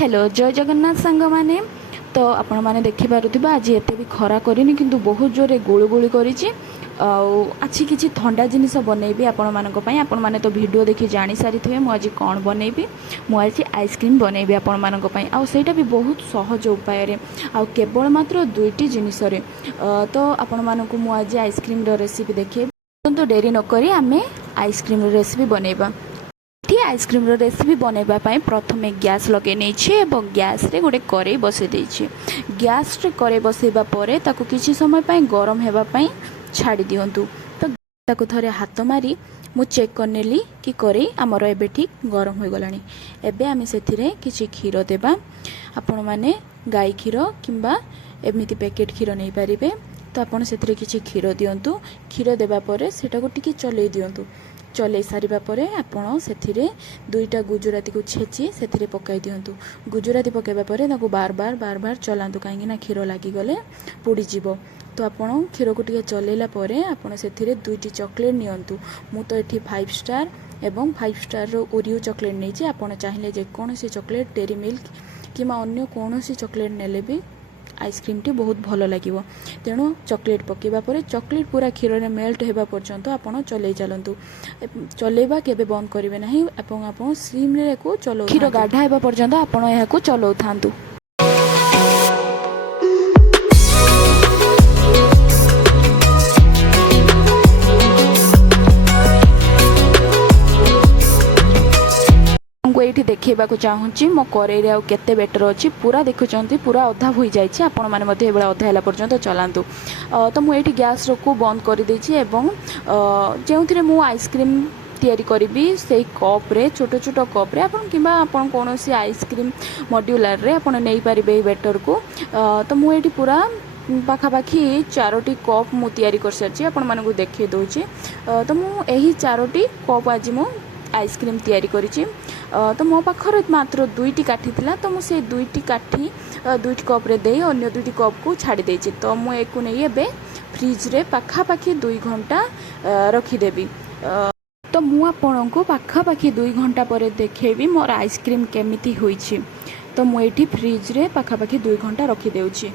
Hello जय जगन्नाथ सांग मैंने तो आपण मैंने देखिपे आज एत भी खरा करनी कि बहुत जोरे गुलुगुली अच्छी किसी ठंडा जिनिस बनैबी आपण मैंने तो वीडियो देखि जानी सारी थे मुझे कौन बनैबी मुझे आइसक्रीम बनैबी आपण सेटा भी बहुत सहज उपाय केवल मात्र दुईटी जिनिस तो आपण मानक मुझे आइसक्रीम रेसिपी देखे तो डेरी नक आम आइसक्रीम रेसिपी बनैबा। आइसक्रीम रेसिपी बनवाई प्रथम गैस लगे नहीं गैस रे गोटे कड़े बसई देछि गैस रे कड़े बसैबा परे ताकू किछि समय पाई गरम हेबापाई छाड़ी दियंतु तो ताकू थरे हाथ मारी मु चेक करनेली कि कड़े आमर एबे ठीक गरम हो गलानी। एबे आमे सेथिरे किछि क्षीर देबा आपण माने गाई क्षीर किंबा एमिति पैकेट क्षीर नहीं पारिबे तो आपण सेथिरे किछि क्षीर दियंतु क्षीर देबा परे सेटा को टिके चलै दियंतु चलै सारिबा परे आपण सेथिरे दुईटा गुजराती को छेची सेथिरे पकाई दियंतु गुजराती पकाइबा परे ताको बार बार चलांतु कहीं ना क्षीर लागी गले पोड़ी जीवो तो आपण क्षीर को टिके चलैला परे आपण सेथिरे दुईटी चॉकलेट नियंतु मु तो एठी 5 स्टार एवं 5 स्टार रो ओरियो चॉकलेट नहीं आपण चाहिले जे कोनोसी चॉकलेट डेरी मिल्क किमा अन्य कोनोसी चॉकलेट नेले भी आइसक्रीम टी बहुत भल लगे तेणु चॉकलेट पकेबा परे चॉकलेट पूरा क्षीर में मेल्ट होगा पर्यंत आपण चलै चलतु चलैबा केबे बंद करेंगे ना आप स्लिम रे को चलो क्षीर गाढ़ा होगा पर्यंत आपण यह चलाऊ था। ये देखा चाहूँगी मो कड़े आउ केते बेटर अच्छी पूरा देखुं पूरा अधा हो जाए आपण मैंने अधा है पर्यंत चलातु तो मुझे गैस को बंद कर जो थे मु आइसक्रीम तैयारी करी से कप रे छोट छोट कप रे आपण किंबा आपण कौन सी आइसक्रीम मड्यूलर रे आपण नहीं पारे बेटर को तो मुझे पूरा पाखापाखि 4टी कप मु तैयारी कर सारी आपण मानक देखे दूची तो मुझे 4टी कप आज मु आइसक्रीम तैयारी करी तो मो पाखर मात्र 2टी काठी थिला तो मुझे 2टी काठी 2टी कप रे दे अन्य 2टी कप को छाड़ी देछि तो मु एको नहीं एबे फ्रिज रे पाखापाखि 2 घंटा रखीदेवी तो मु आपनको पाखापाखि 2 घंटा पर देखेबी मोर आइसक्रीम केमिति होइछि तो मु एठी फ्रिज रे पाखापाखि 2 घंटा रखी देउछि।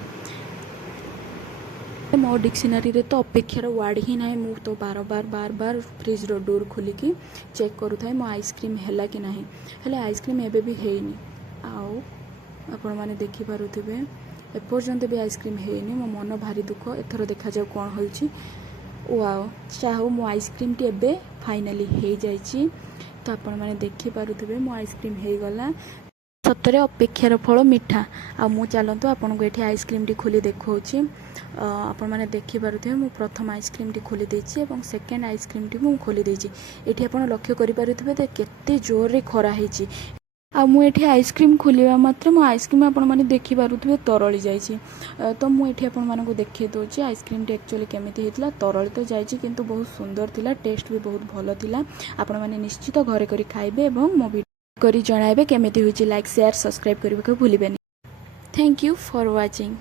मो डिक्शनरी रे तो अपेक्षार वार्ड ही ना मु तो बार बार फ्रिज रो डोर खोलिकी चेक करूँ मो आइसक्रीम है कि नहीं हेले आइसक्रीम एबे भी हैनी आउ आपण माने देखि पारुथिबे एपर्यंत भी आइसक्रीम हैनी मो मन भारी दुख एथर देखा जाऊ कोन होइछि वाओ चाहू मो आइसक्रीम टी एबे फाइनली हे जाइछि तो आपण माने देखि पारुथिबे मो आइसक्रीम हे गला सतरे अपेक्षार फल मीठा आ मु चलतु आपन को ये आइसक्रीम टी खोली देखौछि आपण माने देखि पारुथे मु प्रथम आइसक्रीम टी खोली देछि एवं सेकेंड आइसक्रीम टी मु खोली देछि एठी आपण लक्ष्य करि पारुथिबे त केते जोर रे खरा हेछि आ मु एठी आइसक्रीम खोलिबा मात्र मु आइसक्रीम आपण माने देखि पारुथिबे तरळी जाइछि तो मु एठी आपण मानको देखि दोछि आइसक्रीम टी एक्चुअली केमिति हेतला तरळी तो जाइछि किंतु बहुत सुंदर थिला टेस्ट भी बहुत भलो थिला आपण माने निश्चित घरे करी खाइबे एवं मो करी जणाइबे केमिति होछि लाइक शेयर सब्सक्राइब करबे को भूलिबेनी। Thank you for watching.